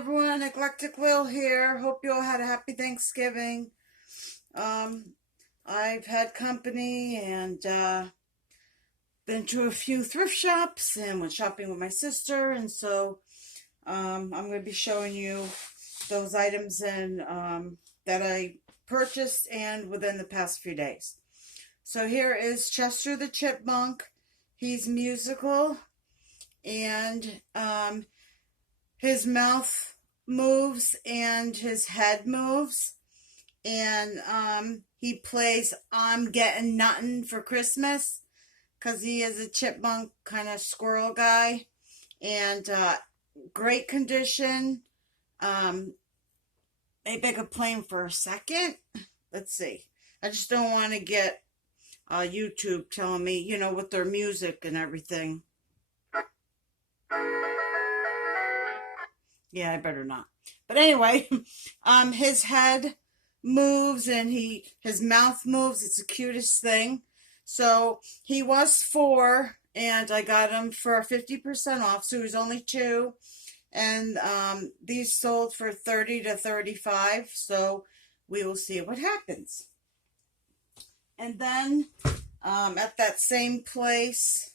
everyone, Eclectic Will here. Hope you all had a happy Thanksgiving. I've had company and been to a few thrift shops and went shopping with my sister, and so I'm going to be showing you those items and that I purchased and within the past few days. So here is Chester the Chipmunk. He's musical, and his mouth moves and his head moves, and he plays "I'm Getting Nuttin' for Christmas" because he is a chipmunk kind of squirrel guy, and great condition. Maybe I could play him for a second. Let's see. I just don't want to get YouTube telling me, with their music and everything. Yeah, I better not. But anyway, his head moves and his mouth moves. It's the cutest thing. So he was 4, and I got him for 50% off. So he was only 2, and these sold for 30 to 35. So we will see what happens. And then at that same place,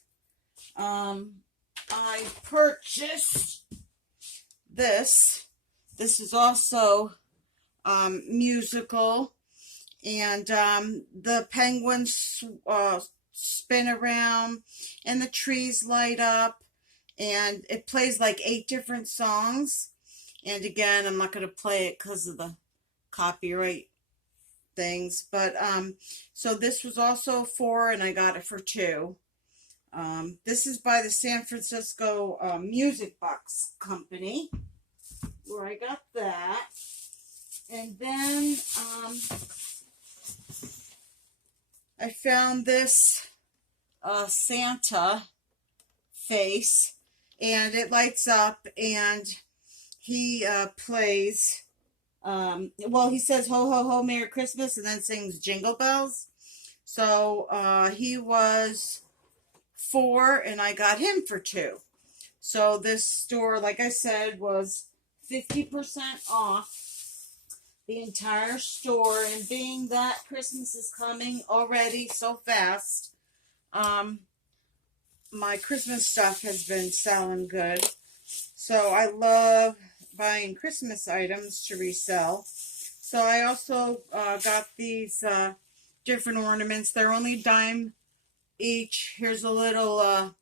I purchased this. This is also musical, and the penguins spin around and the trees light up, and it plays like 8 different songs. And again, I'm not going to play it because of the copyright things, but so this was also 4, and I got it for 2. This is by the San Francisco Music Box Company, where I got that. And then I found this Santa face, and it lights up, and he plays, well, he says "Ho, ho, ho, Merry Christmas," and then sings Jingle Bells. So he was 4, and I got him for 2. So this store, like I said, was 50% off the entire store. And being that Christmas is coming already so fast, my Christmas stuff has been selling good. So I love buying Christmas items to resell. So I also got these different ornaments. They're only $0.10 each. Here's a little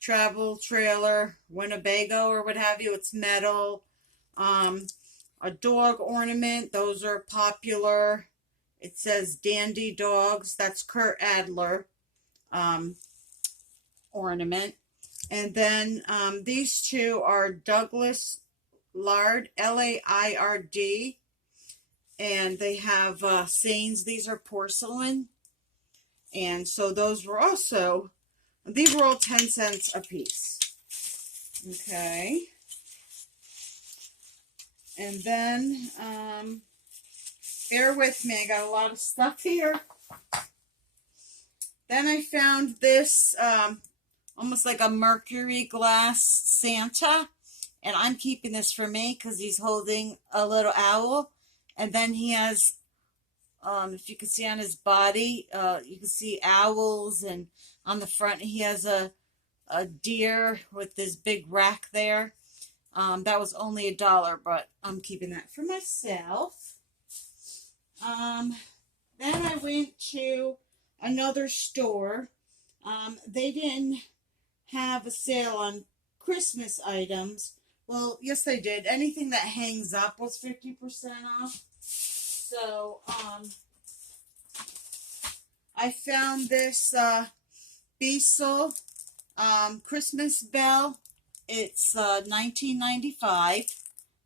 travel trailer, Winnebago or what have you. It's metal. A dog ornament. Those are popular. It says Dandy Dogs. That's Kurt Adler ornament. And then these two are Douglas Lard, Laird, and they have sayings. These are porcelain. And so these were all 10 cents a piece. Okay. And then, bear with me, I got a lot of stuff here. Then I found this, almost like a mercury glass Santa. And I'm keeping this for me because he's holding a little owl. And then he has, if you can see on his body, you can see owls, and on the front he has a deer with this big rack there. That was only $1, but I'm keeping that for myself. Then I went to another store. They didn't have a sale on Christmas items. Well, yes, they did. Anything that hangs up was 50% off. So, I found this Beasel Christmas bell. It's $19.95,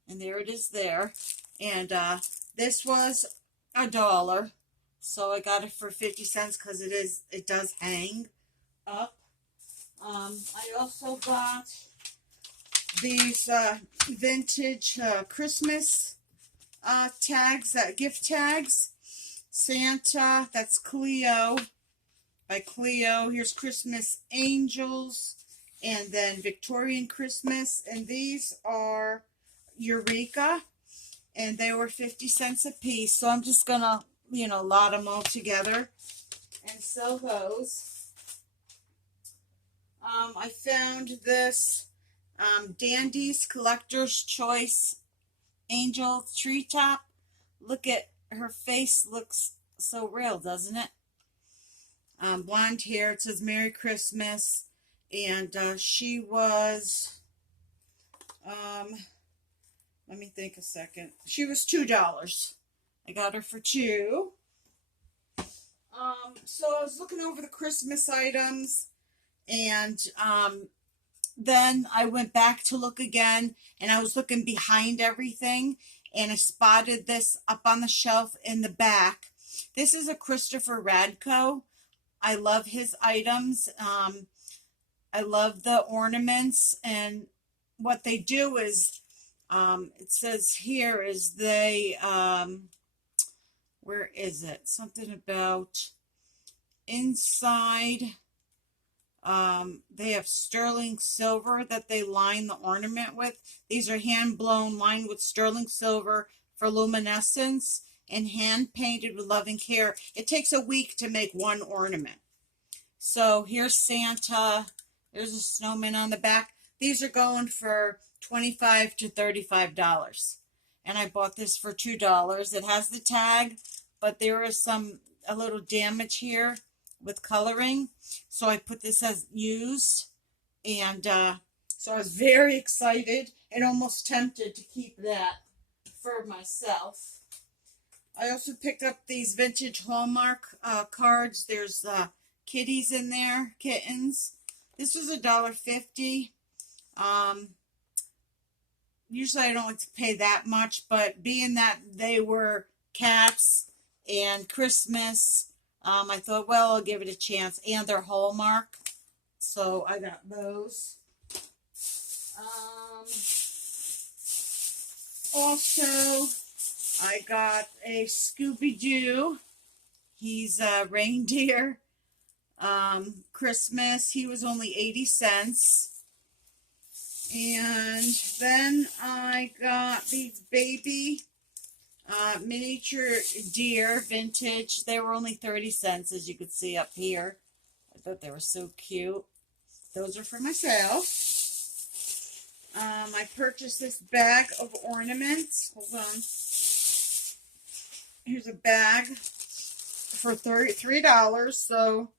and there it is there. And this was $1, so I got it for 50 cents because it does hang up. I also got these vintage Christmas tags, gift tags. Santa, that's Cleo, by Cleo. Here's Christmas Angels, and then Victorian Christmas. And these are Eureka, and they were 50 cents a piece. So I'm just gonna, lot them all together and sell those. I found this Dandy's Collector's Choice Angel Treetop. Look at her face, looks so real, doesn't it? Blonde hair. It says Merry Christmas, and she was, let me think a second. She was $2. I got her for $2. So I was looking over the Christmas items, and then I went back to look again, and I was looking behind everything, and I spotted this up on the shelf in the back. This is a Christopher Radko. I love his items. I love the ornaments, and what they do is, it says here is they, where is it? Something about inside. They have sterling silver that they line the ornament with. These are hand blown, lined with sterling silver for luminescence, and hand painted with loving care. It takes a week to make one ornament. So here's Santa. There's a snowman on the back. These are going for $25 to $35. And I bought this for $2. It has the tag, but there is a little damage here with coloring. So I put this as used. And so I was very excited and almost tempted to keep that for myself. I also picked up these vintage Hallmark cards. There's kitties in there, kittens. This was $1.50. Usually I don't like to pay that much, but being that they were cats and Christmas, I thought, well, I'll give it a chance. And they're Hallmark, so I got those. Also, I got a Scooby-Doo. He's a reindeer. Christmas. He was only 80 cents. And then I got these baby miniature deer vintage. They were only 30 cents, as you could see up here. I thought they were so cute. Those are for myself. I purchased this bag of ornaments. Hold on. Here's a bag for $3. So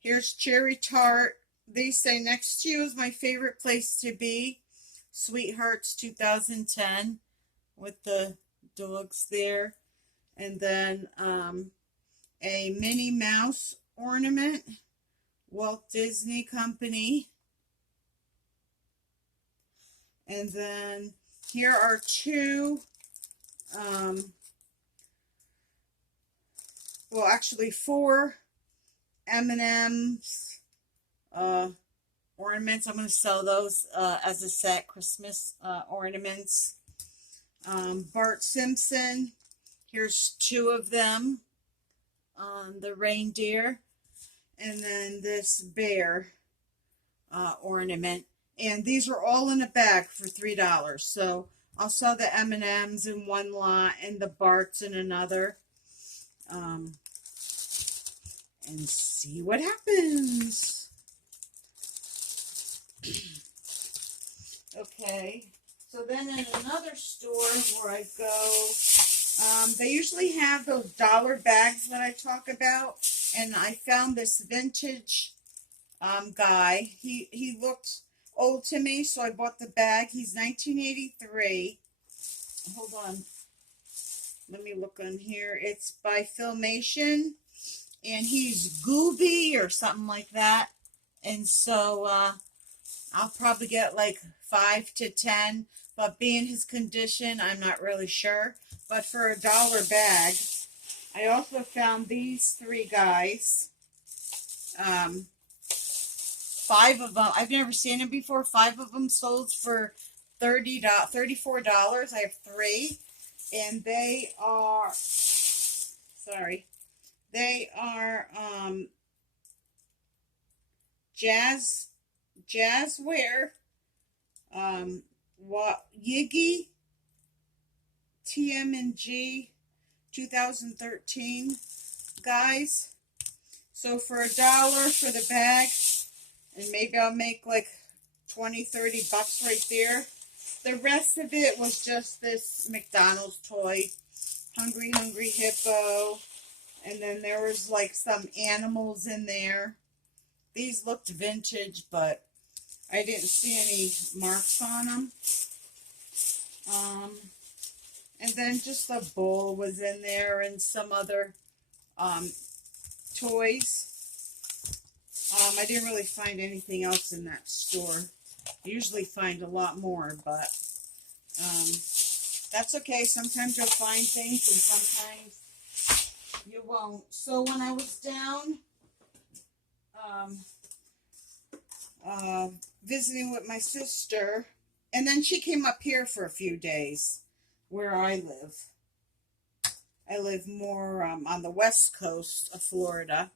here's cherry tart. They say next to you is my favorite place to be. Sweethearts 2010 with the dogs there. And then a Minnie Mouse ornament. Walt Disney Company. And then here are two, well, actually 4 M&M's ornaments. I'm going to sell those as a set, Christmas ornaments. Bart Simpson. Here's 2 of them on the reindeer. And then this bear ornament. And these are all in a bag for $3. So I'll sell the M&Ms in one lot and the Barts in another. And see what happens. Okay. So then in another store where I go, they usually have those dollar bags that I talk about. And I found this vintage guy. He looked old to me, so I bought the bag. He's 1983. Hold on. Let me look on here. It's by Filmation, and he's Gooby or something like that. And so I'll probably get like 5 to 10, but being his condition, I'm not really sure. But for $1 bag, I also found these 3 guys. 5 of them. I've never seen them before. 5 of them sold for $34. I have 3, and they are. Sorry, they are jazzware. What Yiggy TMG 2013, guys. So for $1 for the bag, and maybe I'll make like 20, 30 bucks right there. The rest of it was just this McDonald's toy, Hungry Hungry Hippo, and then there was like some animals in there. These looked vintage, but I didn't see any marks on them. And then just a bowl was in there and some other toys. I didn't really find anything else in that store. I usually find a lot more, but that's okay. Sometimes you'll find things and sometimes you won't. So when I was down visiting with my sister, and then she came up here for a few days where I live. I live more on the west coast of Florida,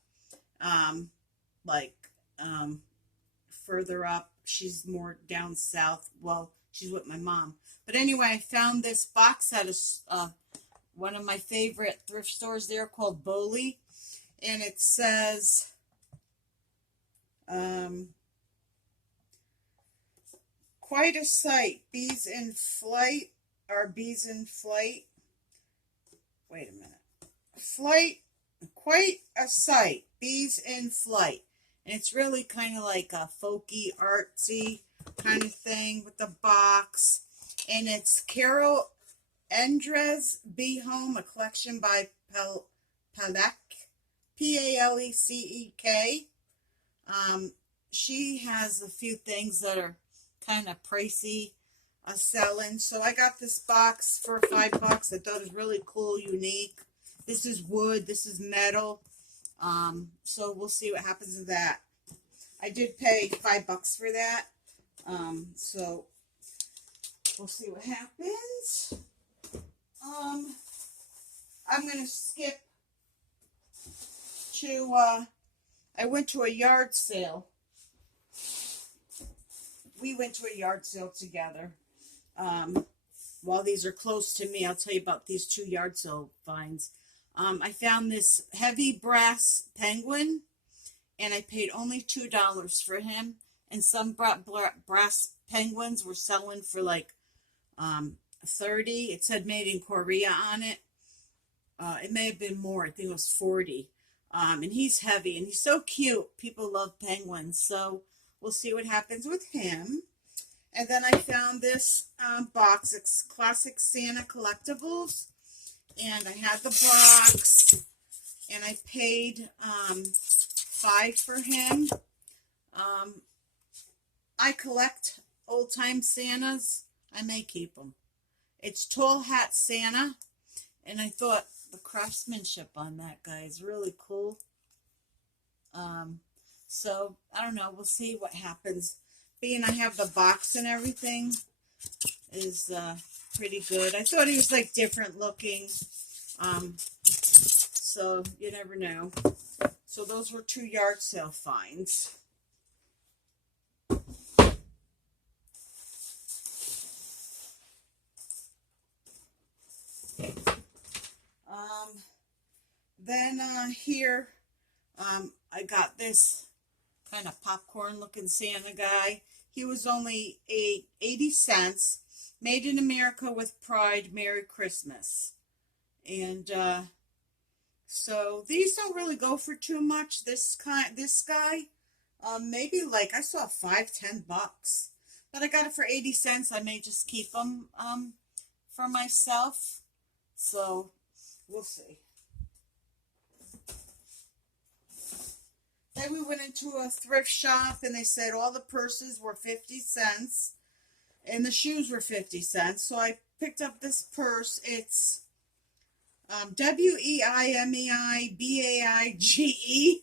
further up. She's more down south. Well, she's with my mom. But anyway, I found this box at one of my favorite thrift stores there called Bowley. And it says, quite a sight, bees in flight, or bees in flight. Wait a minute. Flight, quite a sight, bees in flight. And it's really kind of like a folky, artsy kind of thing with the box. And it's Carol Endres Bee Home, a collection by Palek, P-A-L-E-C-E-K. She has a few things that are kind of pricey selling. So I got this box for $5. I thought it was really cool, unique. This is wood. This is metal. So we'll see what happens to that. I did pay $5 for that. So we'll see what happens. I'm going to skip to, I went to a yard sale. We went to a yard sale together. While these are close to me, I'll tell you about these two yard sale finds. I found this heavy brass penguin, and I paid only $2 for him. And some brass penguins were selling for like $30. It said made in Korea on it. It may have been more. I think it was $40. And he's heavy, and he's so cute. People love penguins, so we'll see what happens with him. And then I found this box. It's Classic Santa Collectibles. And I had the box. And I paid $5 for him. I collect old-time Santas. I may keep them. It's Tall Hat Santa. And I thought the craftsmanship on that guy is really cool. So, I don't know. We'll see what happens. Being I have the box and everything is pretty good. I thought he was like different looking. So, you never know. So, those were two yard sale finds. Then here, I got this kind of popcorn looking Santa guy. He was only 80 cents. Made in America with pride. Merry Christmas. And so these don't really go for too much. This guy, maybe like I saw $5-10. But I got it for 80 cents. I may just keep them for myself. So we'll see. Then we went into a thrift shop, and they said all the purses were 50 cents, and the shoes were 50 cents. So I picked up this purse. It's Weimeibaige,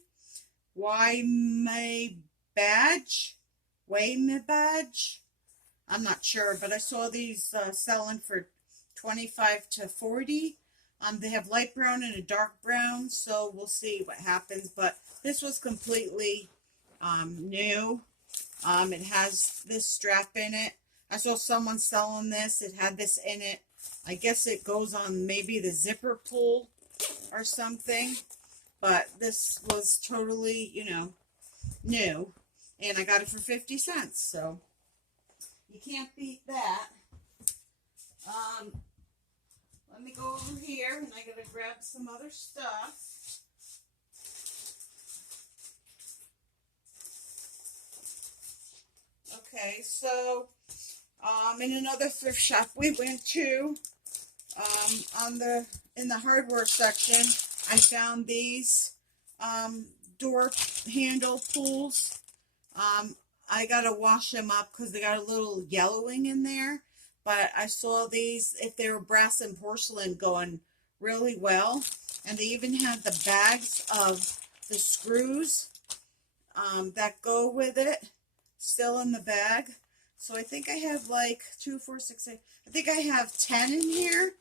Weimeibaige. I'm not sure, but I saw these selling for 25 to 40. They have light brown and a dark brown, so we'll see what happens. But this was completely new. It has this strap in it. I saw someone selling this. It had this in it I guess it goes on maybe the zipper pull or something. But this was totally, you know, new. And I got it for 50 cents. So you can't beat that. Let me go over here and I gotta grab some other stuff. Okay, so in another thrift shop we went to, in the hardware section, I found these door handle pulls. I gotta wash them up because they got a little yellowing in there. But I saw these, if they were brass and porcelain, going really well. And they even had the bags of the screws that go with it still in the bag. So I think I have like 2, 4, 6, 8. I think I have 10 in here.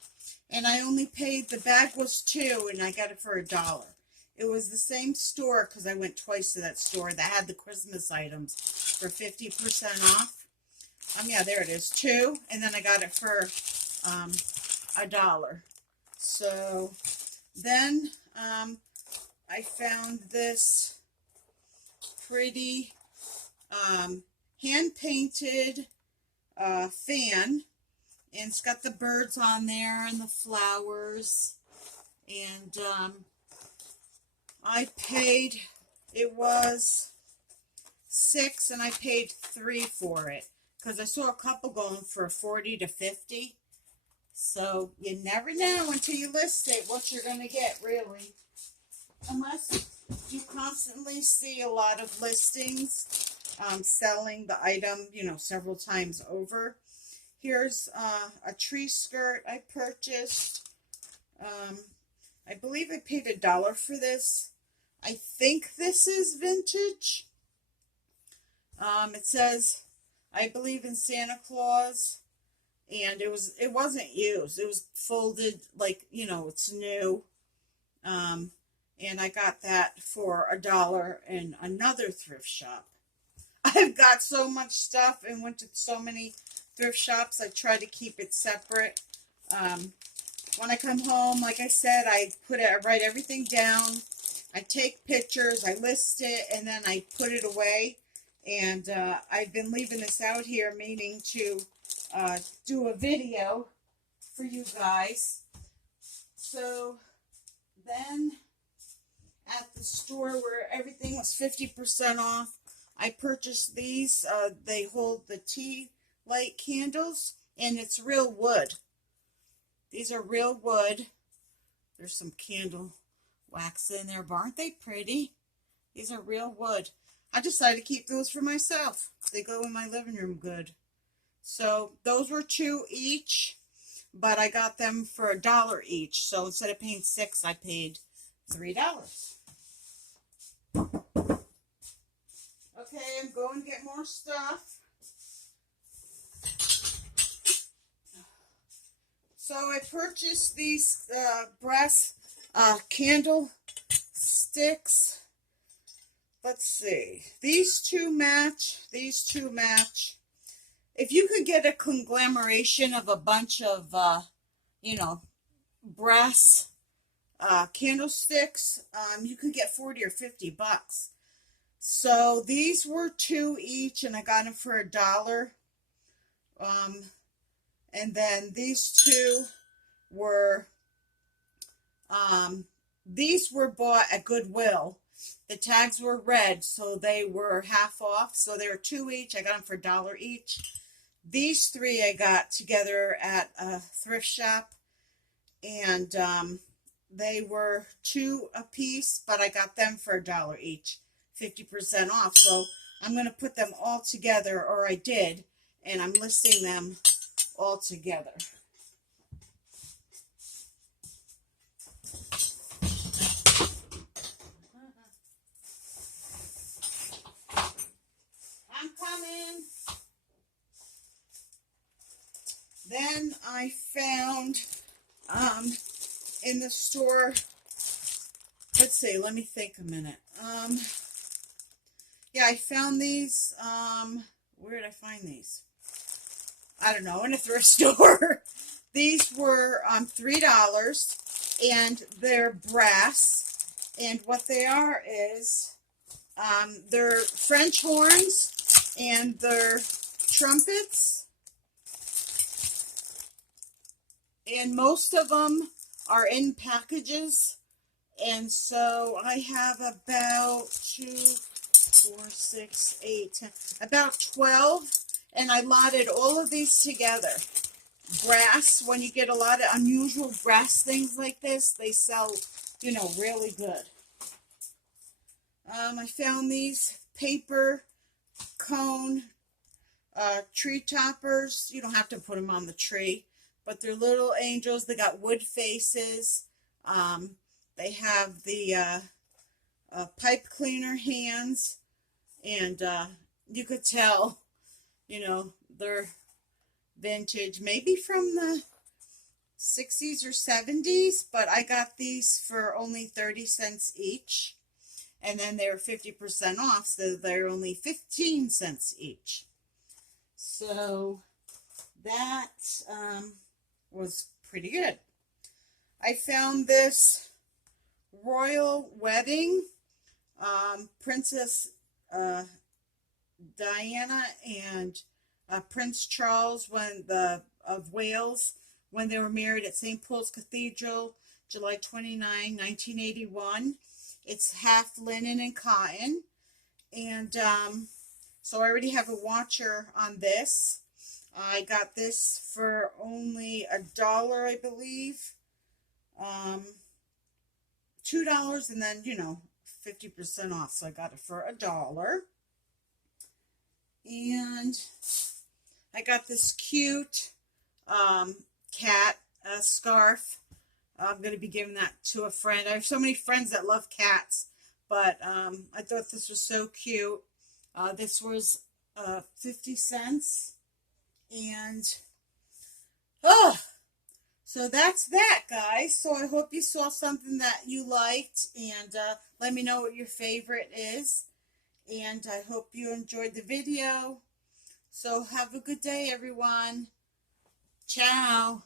And I only paid, the bag was $2 and I got it for $1. It was the same store because I went twice to that store that had the Christmas items for 50% off. Yeah, there it is, 2, and then I got it for $1. So then I found this pretty hand-painted fan, and it's got the birds on there and the flowers, and I paid, it was $6 and I paid $3 for it. Because I saw a couple going for $40 to $50. So you never know until you list it what you're going to get, really. Unless you constantly see a lot of listings selling the item, you know, several times over. Here's a tree skirt I purchased. I believe I paid $1 for this. I think this is vintage. It says, I believe in Santa Claus, and it wasn't used. It was folded like, you know, it's new. And I got that for $1 in another thrift shop. I've got so much stuff and went to so many thrift shops. I try to keep it separate. When I come home, like I said, I write everything down. I take pictures, I list it, and then I put it away. And I've been leaving this out here, meaning to do a video for you guys. So then at the store where everything was 50% off, I purchased these. They hold the tea light candles, and it's real wood. These are real wood. There's some candle wax in there, but aren't they pretty? These are real wood. I decided to keep those for myself. They go in my living room good. So those were $2 each, but I got them for $1 each. So instead of paying $6, I paid $3. Okay, I'm going to get more stuff. So I purchased these brass candle sticks. Let's see. These two match. These two match. If you could get a conglomeration of a bunch of, you know, brass candlesticks, you could get 40 or 50 bucks. So these were $2 each, and I got them for $1. And then these two were, these were bought at Goodwill. The tags were red, so they were half off. So they were $2 each. I got them for $1 each. These 3 I got together at a thrift shop, and they were $2 a piece, but I got them for $1 each, 50% off. So I'm going to put them all together, or I did, and I'm listing them all together. I'm coming. Then I found in the store, let's see, let me think a minute. Yeah, I found these, where did I find these? I don't know, in a thrift store. These were $3, and they're brass. And what they are is they're French horns, and they're trumpets. And most of them are in packages. And so I have about 2, 4, 6, 8, 10, about 12. And I lotted all of these together. Brass, when you get a lot of unusual brass things like this, they sell, you know, really good. I found these paper cone tree toppers. You don't have to put them on the tree, but they're little angels. They got wood faces. They have the pipe cleaner hands, and you could tell, you know, they're vintage, maybe from the 60s or 70s, but I got these for only 30 cents each, and then they were 50% off, so they're only 15 cents each. So that was pretty good. I found this royal wedding, Princess Diana and Prince Charles of Wales, when they were married at St. Paul's Cathedral, July 29, 1981. It's half linen and cotton. And so I already have a watcher on this. I got this for only $1, I believe. $2, and then, you know, 50% off. So I got it for $1. And I got this cute cat scarf. I'm going to be giving that to a friend. I have so many friends that love cats, but I thought this was so cute. This was 50 cents. And, so that's that, guys. So I hope you saw something that you liked, and let me know what your favorite is. And I hope you enjoyed the video. So have a good day, everyone. Ciao.